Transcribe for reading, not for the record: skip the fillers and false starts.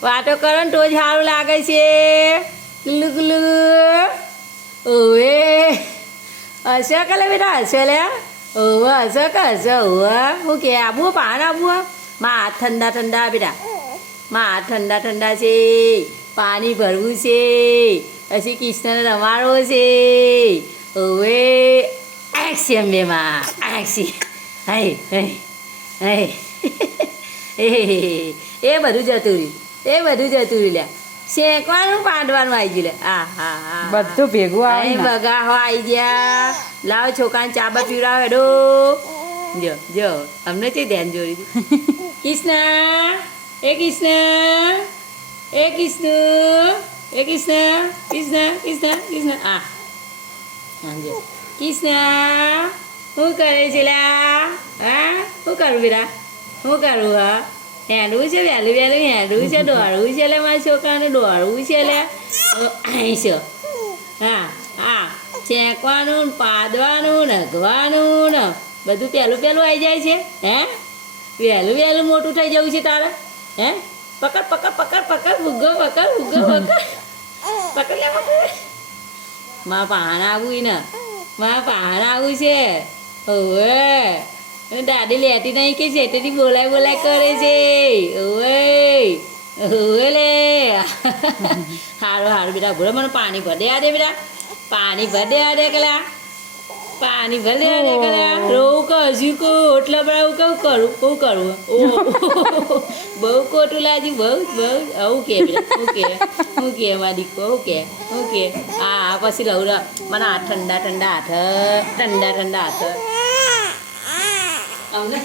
વાતો કરો ને તો જ સારું લાગે છે. ગુલ્લુ ગુલ્લુ ઓવે હશે કે લે બેટા હશે લે ઓવે હશે કે હશે ઓવે હું કે આબુ પાન આબુ માં હાથ ઠંડા ઠંડા બેટા માં હાથ ઠંડા ઠંડા છે પાણી ભરવું છે પછી કૃષ્ણને રમાડવો છે ઓવે એક્સિયમ બે માં એક્સી હઈ હઈ હઈ એ બધું જતું રહ્યું એ બધું જતું રહ્યું લ્યા શેકવાનું પાડવાનું આવી ગયું લે હા હા હા બધું ભેગું આવે ને. બગાહો આવી ગયા લાવો છોકરાને ચાબા પીવડાવો હેડો જો જો અમને છે ધ્યાન જોડી કૃષ્ણ એ કૃષ્ણ એ કૃષ્ણ એ કૃષ્ણ કૃષ્ણ કૃષ્ણ કૃષ્ણ આ જો કૃષ્ણ શું કરે છે લા હા શું કરું બેટા શું કરું હા હેડવું છે વહેલું વહેલું હેડવું છે દોડવું છે લે મારા છોકરાને દોડવું છે લે આવીશો હા હા ચેકવાનું ને પાદવાનું ને નગવાનું ને બધું પહેલું પહેલું આવી જાય છે હે વહેલું વહેલું મોટું થઈ જવું છે તારે હે પકડ પકડ પકડ પકડ ભૂગો પકડ ભૂગો પકડ પકડ લે પકડ માં પાન આવું ને માં પાન આવું છે ઓવે દાદી લેતી નહીં કે છે તેથી બોલાય બોલાય કરે છે ઓવે ઓવે લે સારું સારું બેટા ભૂલો મને પાણી ભરે આ દે બેટા પાણી ભરે આ દે કલા પાણી ભરે આ દે કલા રોવું કહું હજુ કહું ઓટલા બધા કેવું કરું ઓ બહુ ખોટું લાગ્યું બહુ બહુ આવું કે હું કે મારી દીકો હું કે હા પછી રહું મને હાથ ઠંડા ઠંડા હાથ ઠંડા ઠંડા હાથ અમને